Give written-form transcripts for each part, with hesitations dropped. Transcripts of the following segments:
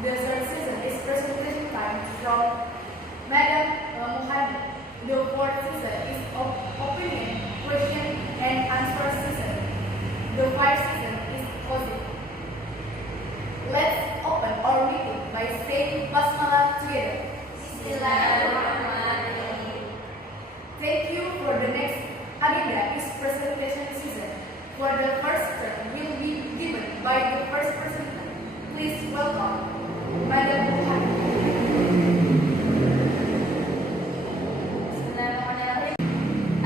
The third season is presentation time from Madam Muhammad. The fourth season is opinion, question and answer season. The fifth season is closing. Let's open our meeting by saying Basmalah together. Bismillahirrahmanirrahim. Thank you for the next agenda is presentation season. For the first term will be given by the first presenter. Please welcome Madam Muhammad. Bismillahirrahmanirrahim.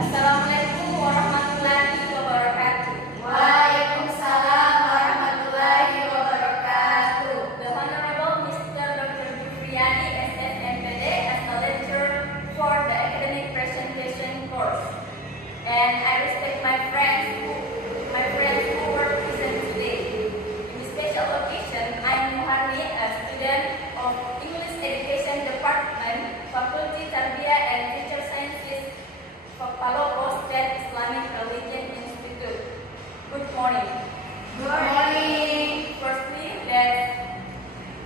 Assalamualaikum warahmatullahi wabarakatuh. Waalaikumsalam warahmatullahi wabarakatuh. The Honorable Mr. Dr. Jufriyadi, SSMPD, as the lecturer for the academic presentation course. And I respect my friends who were present today. In this special occasion, I am Muharni, a student of English Education Department, Faculty Tarbiyah and Teacher Sciences, Palopo State Islamic Religion Institute. Good morning. Good morning. Firstly, let's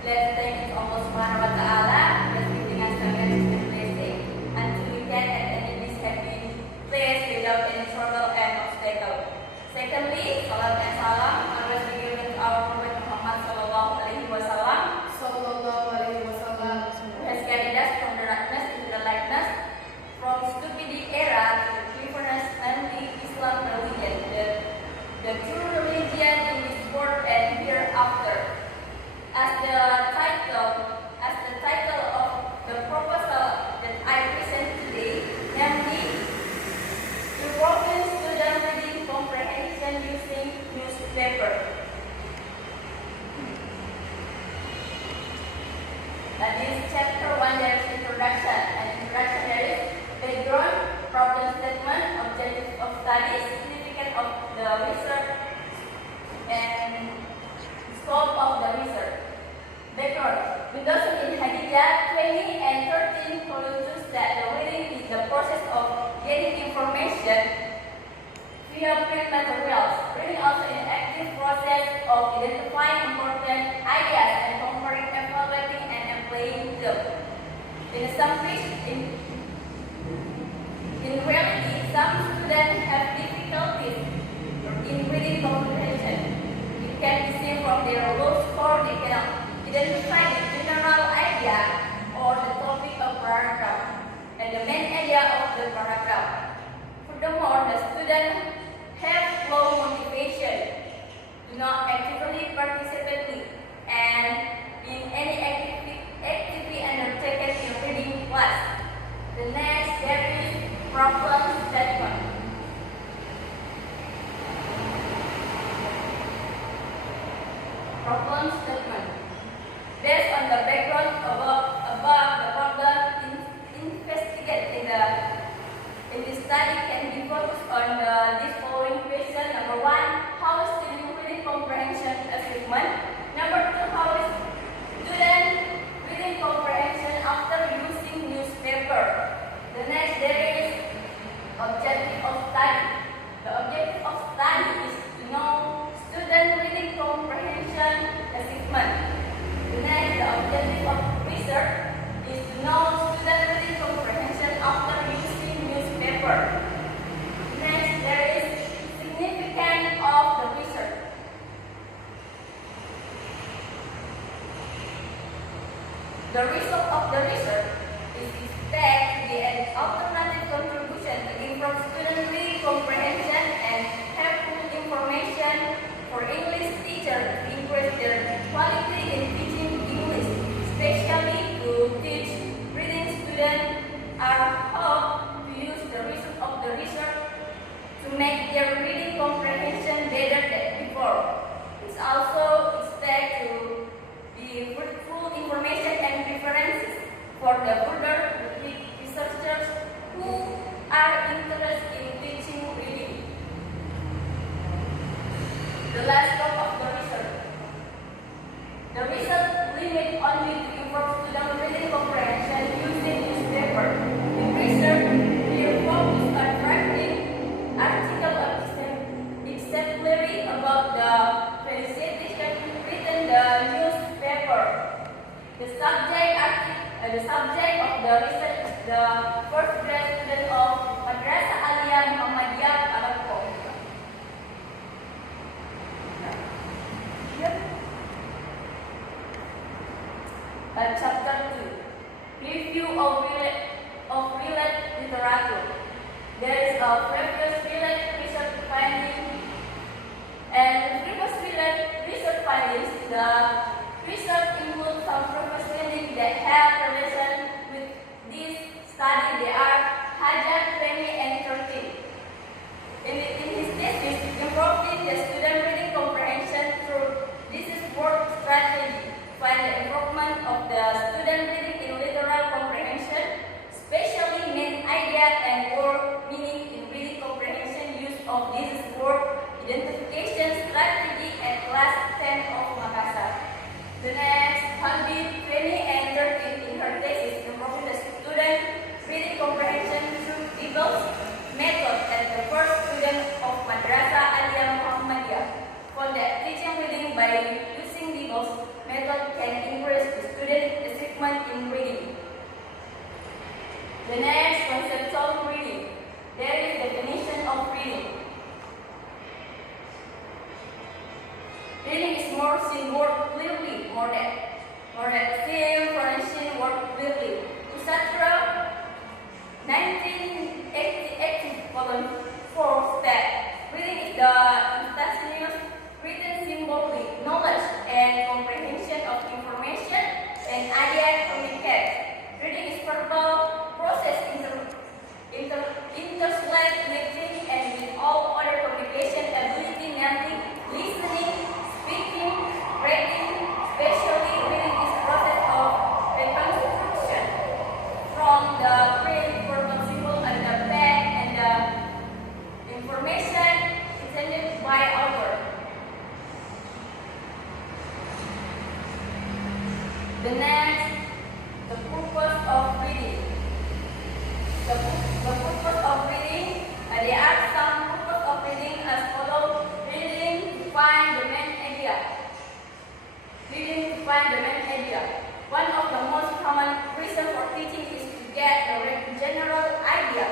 thank Allah Subhanahu wa Ta'ala for giving us the message and blessing until we can attend this happy place without any trouble and obstacle. Secondly, salam and salam always be given to our Prophet Muhammad Sallallahu Alaihi Wasallam, Sallallahu alaihi wasallam. who has guided us from the darkness into the lightness, from stupidity era to the cleverness and the Islam religion, the true religion in this world and hereafter. As the title of the proposal that I present today, namely, improving student reading comprehension using newspaper. That is chapter 1, there is introduction. And introduction there is background, problem statement, objective of study, significance of the research, and scope of the research. Background. Windows in Hadijah 20 and 13 concludes that the reading is the process of getting information via print materials. Reading also an active process of identifying important ideas and comparing, evaluating, and applying them. In reality, some students have difficulties in reading comprehension. It can be seen from their low score. They cannot identify the general idea or the topic of paragraph and the main idea of the paragraph. Furthermore, the students have low motivation, do not actively participate and in any activity undertaken in reading class. The next step is problem statement. Problem statement. Based on the background above the problem investigated in the study can be focused on this following question. Number 1, how is student reading comprehension achievement? Number 2, how is student reading comprehension after using newspaper? The next there is objective of study. The objective of study is to know student reading comprehension achievement. The next, the objective of research is to know student reading comprehension after using newspaper. Next, there is significance of the research. The result of the research is expected to be an alternative contribution to improve student reading comprehension and helpful information for English teachers to increase their quality in teaching English, especially to teach reading students are hoped to use the result of the research to make their reading comprehension better than before. It's also expected to be fruitful information and references for the further researchers who are interested in teaching reading. The last step of the research. The research limit only to improve student reading comprehension using newspaper. The research will focus on writing articles exemplary about the felicitation written in the newspaper. literature. There is a previous research finding, and previous research findings, the research includes some professionals that have relation with this study. They are Hajar, Remy, and Turki. In his thesis, improving the student reading comprehension through this is work strategy, find the improvement of the student reading in literal comprehension, especially main idea and word meaning in reading comprehension, use of this word identification strategy at class 10 of Makassar. The next, Habib, Remy, and Turki in her thesis, improving the student reading comprehension through Eagles method as the first student of Madrasah Aliyah Muhammadiyah. Found that teaching reading by using Eagles method can increase the student achievement in reading. The next, conceptual reading. There is definition of reading. Reading is more seen word clearly, more than seeing, pronouncing word clearly. Usatra 1988 column 4 that reading is the instantaneous written symbolically knowledge and comprehension of information and ideas communicated. Reading is verbal process interslate with and with all other communication ability, namely listening, speaking, reading. Especially reading is process of reconstruction from the print verbal symbol and the pad and the information intended by author. The next, the purpose of reading. The purpose of reading, there are some purpose of reading as follows. Reading to find the main idea. Reading to find the main idea. One of the most common reasons for teaching is to get a general idea.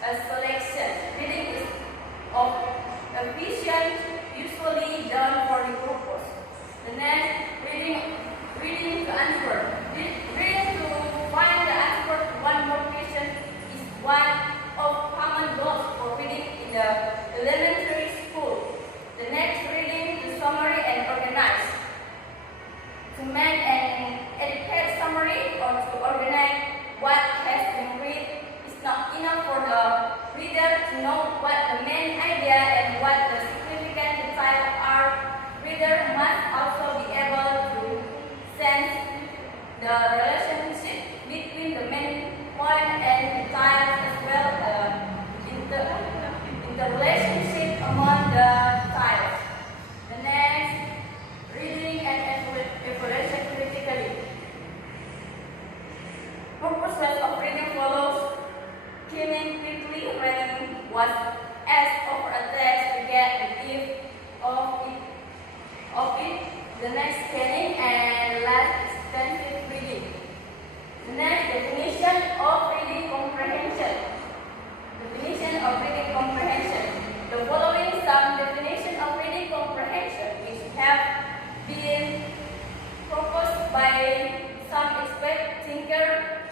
A selection. Reading is of a vision usually done for the purpose. The next, reading to answer. Reading to find the answer to one more question is one of common goals for reading in the elementary school. The next, reading to summary and organize. To make an educated summary or to organize what has been read is not enough for the reader to know what the main idea and what the significant details are. Reader must also be able to sense the relationship between the main point and details as well as the relationship among the tiles. The next, reading and evaluation critically. Purposes of reading follows. Skimming quickly reading was asked over a text to get the gift of it. The next, scanning, and last, extensive reading. The next, definition of reading comprehension. Definition of reading comprehension. The following some definition of reading comprehension which have been proposed by some expert thinker.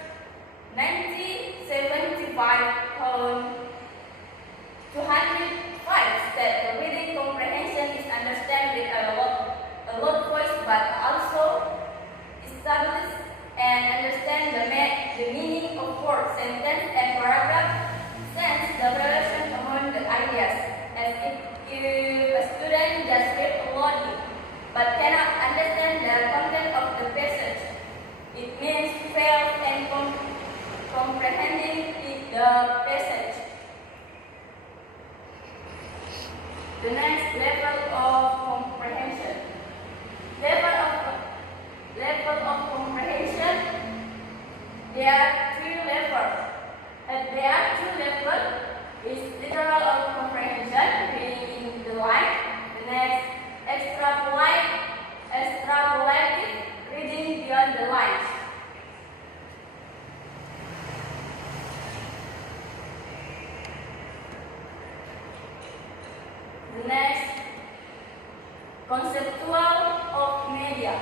1975 205 that the reading comprehension is understood with a loud voice but also establish and understand the meaning of words, sentence, and paragraph, sense the relation among the ideas, as if a student just read aloud but cannot understand the content of the passage. It means fail and comprehending the passage. The next, level of comprehension. Level of comprehension. There are three levels. There are two levels. Is literal of comprehension, reading the line. The next, extrapolative, reading beyond the lines. The next, conceptual of media.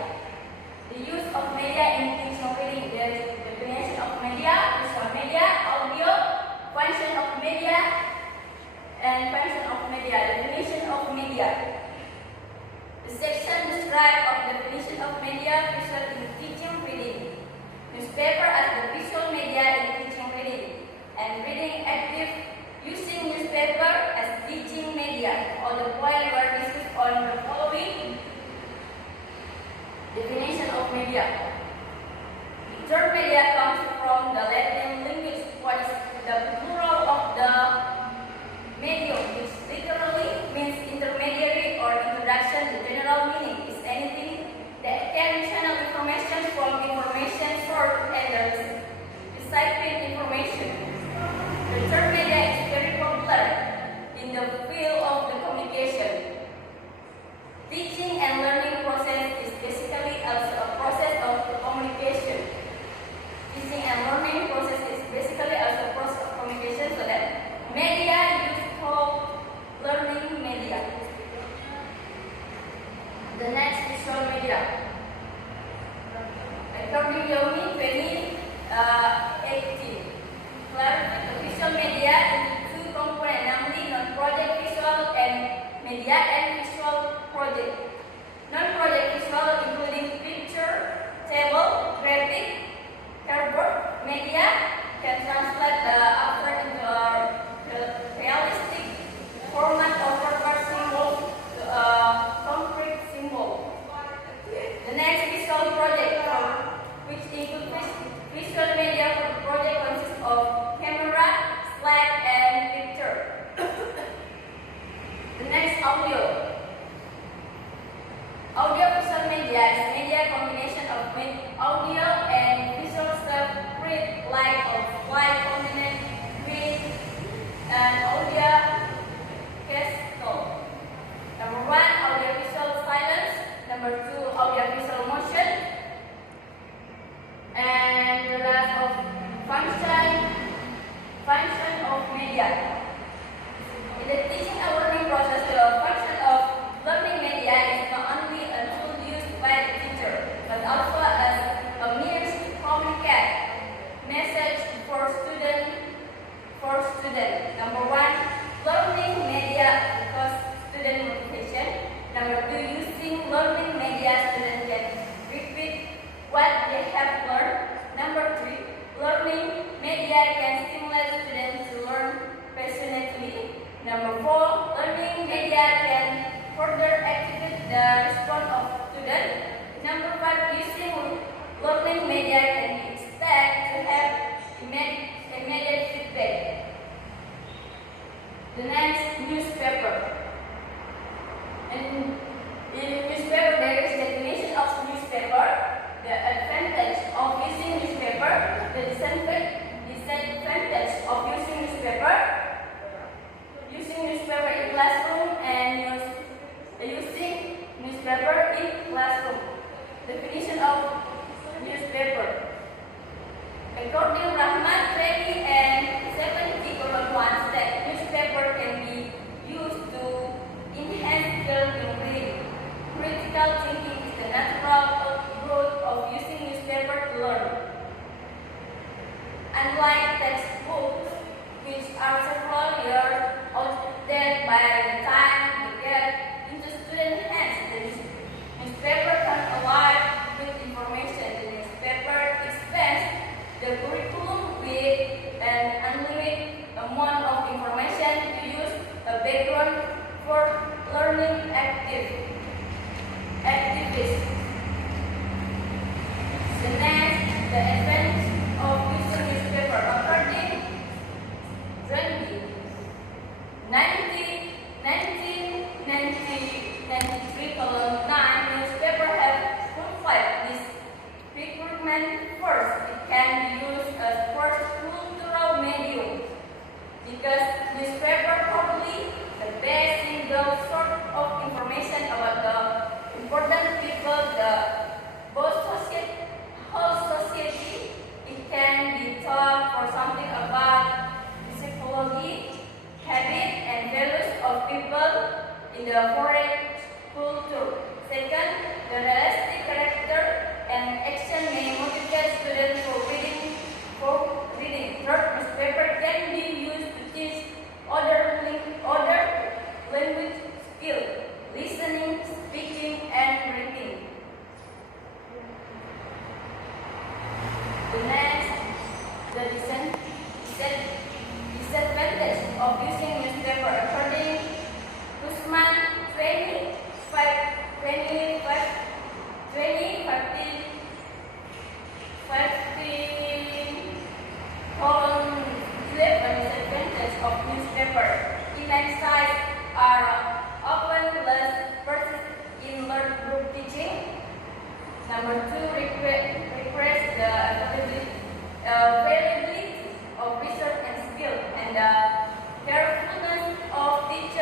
The use of media in teaching reading. There is definition of media. Use of media the field of the communication. Teaching and learning process is basically also a process of communication. Teaching and learning process is basically also a process of communication, so that media used for learning media. The next visual media. According to Yomi 2018, clarified the visual media into two components, namely non-project visual and media and visual project. Non-project visual including picture, table, graphic, cardboard, media can translate the abstract into a realistic format of verbal symbols to a concrete symbol. The next visual project, which includes visual media for the project, consists of camera, slide, and picture. The next audio. Audio visual media is media combination of audio and visual separate like a wide combination with an audio castle. Number 1, audio visual silence. Number 2, audio visual motion. And the last of function of media. In the teaching and learning process, the function of learning media is not only a tool used by the teacher, but also as a means to communicate message for student. Number 1, learning media because student motivation. Number 2, using learning media, students can repeat what they have learned. Number 3, learning media can stimulate students to learn passionately. Number 4, learning media can further activate the response of students. Number 5, using learning media can be expected to have immediate feedback. The next, newspaper. In newspaper, there is definition of newspaper, the advantage of using newspaper, the disadvantage of using newspaper. Using newspaper in classroom and using newspaper in classroom. Definition of newspaper. According to Rahmat 20 and 70:1 that newspaper can be used to enhance learning reading. Critical thinking is the natural growth of using newspaper to learn. Unlike textbooks, which are several years outdated by the time they get into student hands, the newspaper comes alive with information. The newspaper expands the curriculum with an unlimited amount of information to use a background for learning activities. The next, the advantage of using newspaper. According to 1993:9, newspaper have qualified this requirement first. It can be used as first cultural medium because newspaper probably the best single source of information about the important people, the whole society. It can be taught for something about the psychology, habit, and values of people in the foreign culture. Second, the realistic character and action may motivate students for reading. Third, newspaper can be used to teach other language skills, listening, speaking, and reading. The next, the disadvantage of using newspaper. According to Usman 11 disadvantage of newspaper. Immense size are often less persistent in learned group teaching. Number 2, requires the availability of research and skill and the carefulness of teachers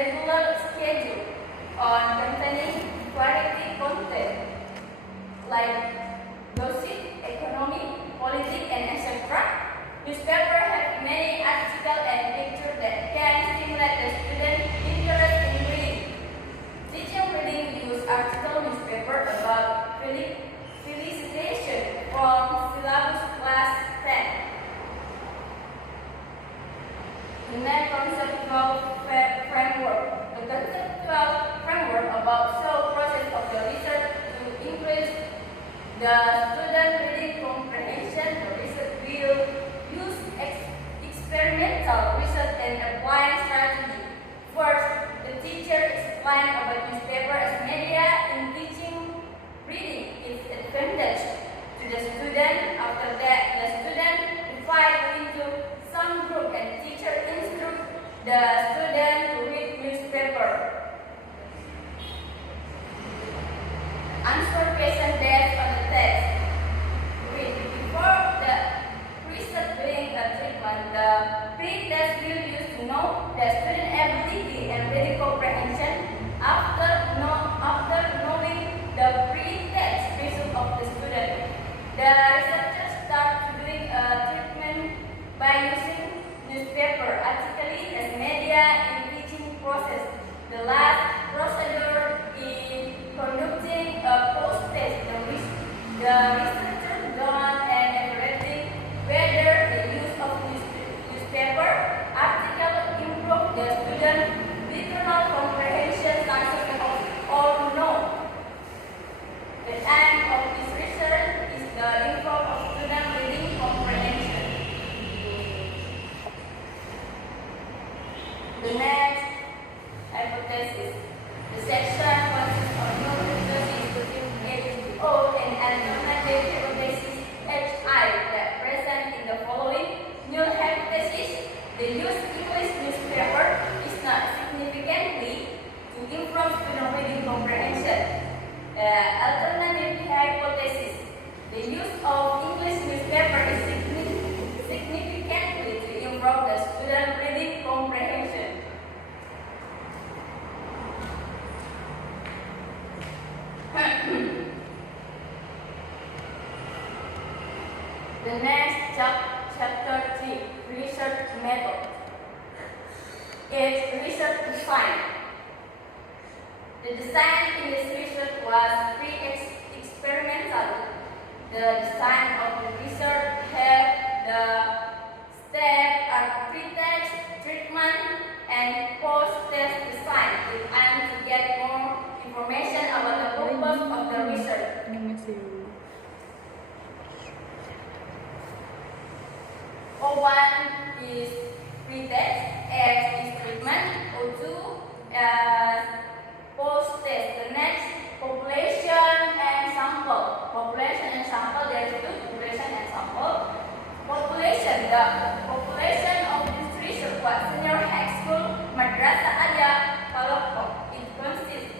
regular schedule on containing quality content like gossip, economy, politics, and etc. Newspapers have many articles and pictures that can stimulate the student's interest in reading. Teaching reading use article newspaper about felicitation from syllabus class 10. The next conceptual framework. The conceptual framework about the process of the research to increase the student reading comprehension. The research will use experimental research and applying strategy. First, the teacher explains about newspaper as media in teaching reading its advantage to the student. After that, the student divides into some group and teacher instruct the student to read newspaper. Answer question based on the text. Before the research doing a treatment, the pre-test will use to know the student ability and reading comprehension. After knowing the pre-test result of the student, the researchers start doing a treatment by using newspaper articles as media in teaching process. The last procedure in conducting a post-test. The researchers done and evaluating whether the use of newspaper article improve the student literal comprehension chances or no. The aim of this research is the improve of student reading comprehension. The next hypothesis. The section consists of no hypothesis between H2O and alternative hypothesis HI that present in the following. Null hypothesis. The use English newspaper is not significantly to improve student reading comprehension. Alternative hypothesis. The use of English newspaper is significantly to improve the student reading comprehension. The next chapter 3, research method. It's research design. The design in this research was pre-experimental. The design of the research have the steps are pre-test, treatment, and post-test design. It aims to get more information about the purpose of the research. O1 is pre-test, X is treatment, O2 post-test. The next, population and sample. Population and sample, there is two, population and sample. Population, the population of this research was senior high school, Madrasah Alia, Palopo. It consists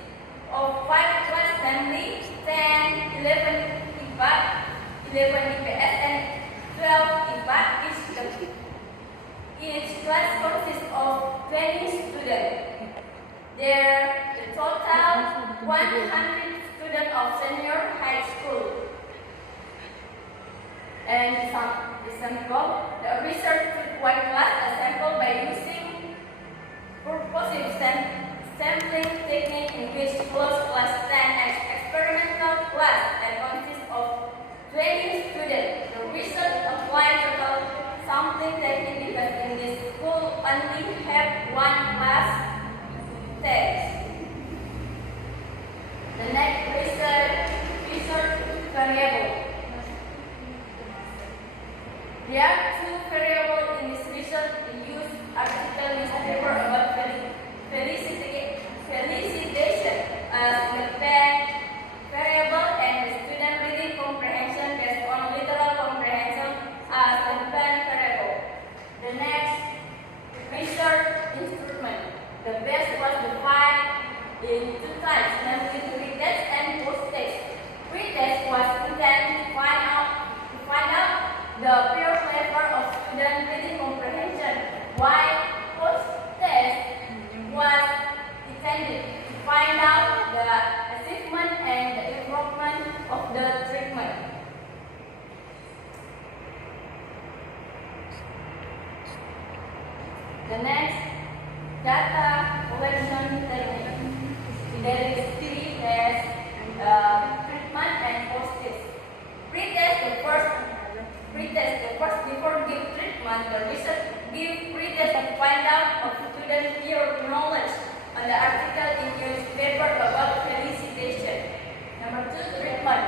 of 5 classes, namely 10, 11 IPA, 11 IPS, and 12 IPA. Each class consists of 20 students. There the total 100 students of senior high school. And the sample, the research took one class a sample by using purposive sampling technique in which close class 10 as experimental class and consists of 20 students. The research applies total sampling technique because in this school only have one class test. The next research variable. There are two variables in this research. We use article newspaper about felicitation as the variable and the student reading comprehension based on literal comprehension as the variable. The next research instrument. The best was defined in two types, namely pre-test and post-test. Pre-test was intended to find out the pure level of student reading comprehension, while post-test was The next, data collection technique. There is three tests, treatment and post-test. Pre-test the first before give treatment. The research give pre-test to find out of students' theory knowledge on the article in newspaper about felicitation. Number two, treatment.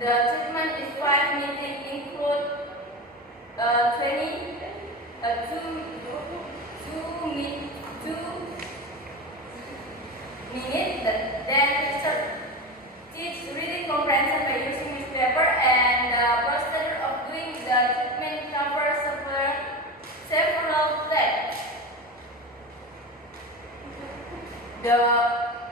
The treatment is 5 minutes include 2 minutes. Then research teach reading comprehension by using newspaper, and the procedure of doing the treatment covers several steps. The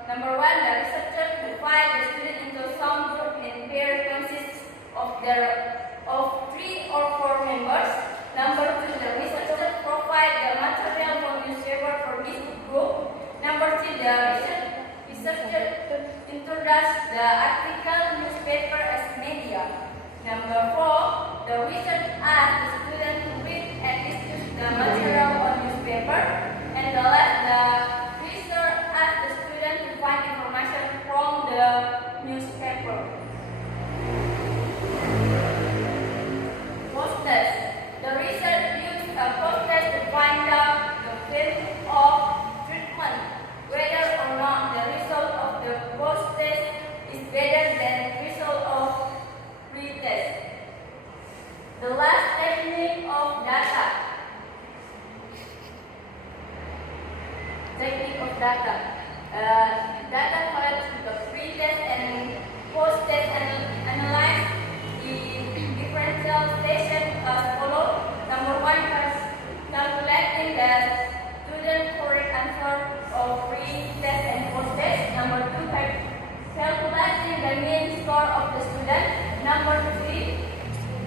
number one, the researcher divide the student into some group in pairs consists of 3 or 4 members. Number two, the researcher provide the material for newspaper for this group. Number three, the researcher introduces the article newspaper as media. Number four, the research asks the student to read and discuss the material on newspaper. And the last, the research asks the student to find information from the newspaper. Post-test. The research used a post-test to find out the field of treatment, whether or not the result of the post-test is better than the result of pre-test. The last technique of data. Technique of data. Data collected the pre-test and post-test analyzed the differential station as follows. Number one, calculating the student correct answer of pre-test and post-test. Number two, calculating the mean score of the student. Number three,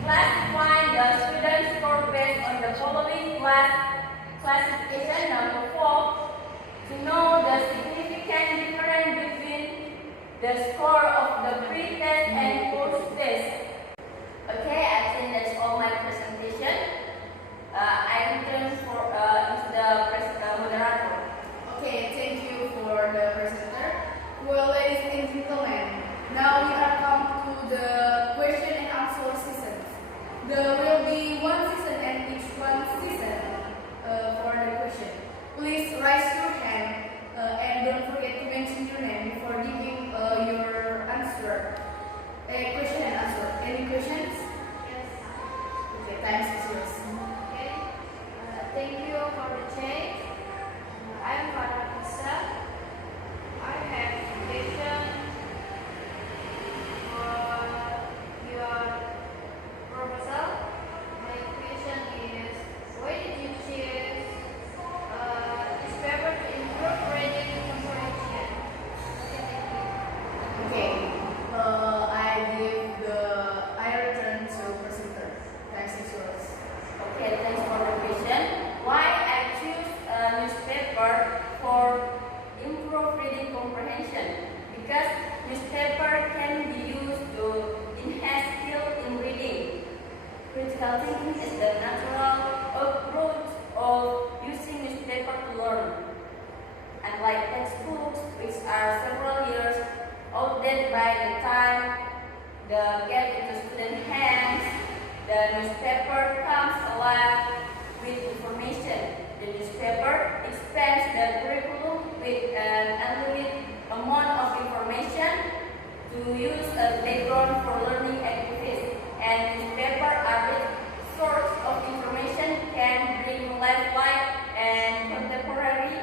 classifying the student score based on the following classification. Number four, to know the significant difference between the score of the pre-test and post-test. Okay, I think that's all my presentation. I return into the moderator. Okay, thank you for the presenter. Well, ladies and gentlemen, now we are come to the question and answer season. There will be one season and each one season for the question. Please raise your hand and don't forget to mention your name before giving your answer. A question and answer. Any questions? Yes. Okay, time is yours. Okay. Thank you for the change. I am Farah Isa. I have a question for your proposal. My question is, why did you choose this paper to improve reading comprehension? Okay, thank you. Okay, I return to presenter. Time is yours. Okay, thanks for the question. Why I choose a newspaper for improve reading comprehension? Because newspaper can be used to enhance skill in reading. Critical thinking is the natural approach of using newspaper to learn. Unlike textbooks, which are several years outdated by the time they get into student hands, the newspaper comes alive with information. The newspaper expands the curriculum with an unlimited amount of information to use as background for learning activities. And newspaper are rich source of information can bring lifelike and contemporary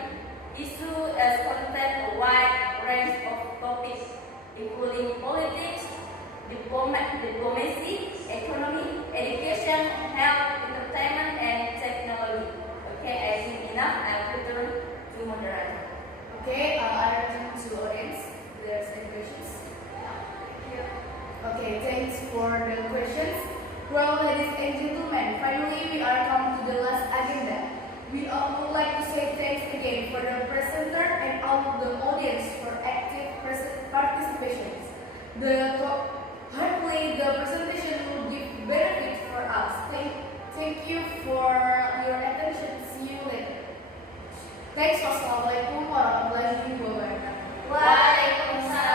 issues as content a wide range of topics, including politics, diplomacy, economy, education, health, entertainment, and technology. Okay, I think enough. I'll return to moderator. Okay, I return to audience. There's any questions? Okay, thanks for the questions. Well, ladies and gentlemen, finally we are come to the last agenda. We all would like to say thanks again for the presenter and all the audience for active questions. Hopefully the presentation will give benefit for us. Thank you for your attention. See you later. Thanks. Wassalamualaikum warahmatullahi wabarakatuh. Waalaikumsalam.